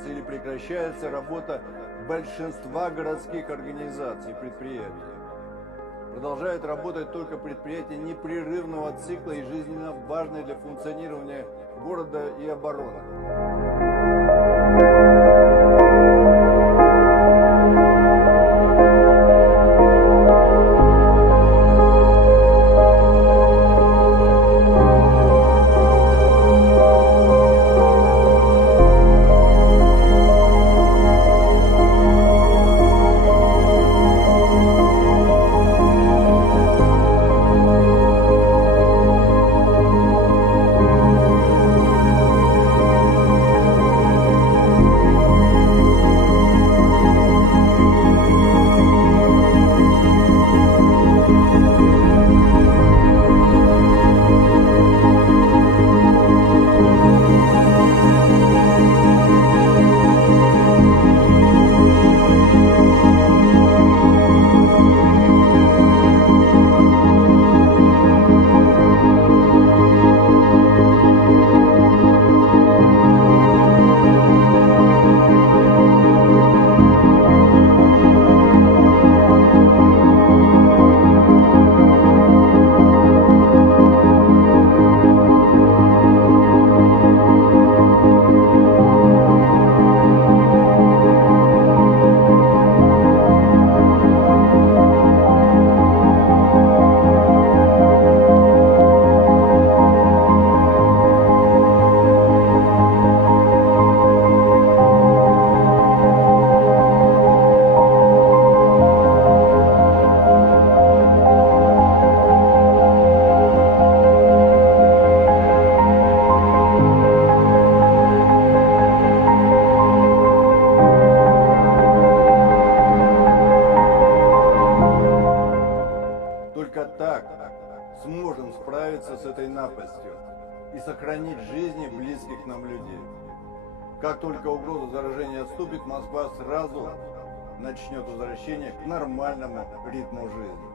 заканчивается или прекращается работа большинства городских организаций и предприятий. Продолжают работать только предприятия непрерывного цикла и жизненно важные для функционирования города и обороны. Только так сможем справиться с этой напастью и сохранить жизни близких нам людей. Как только угроза заражения отступит, Москва сразу начнет возвращение к нормальному ритму жизни.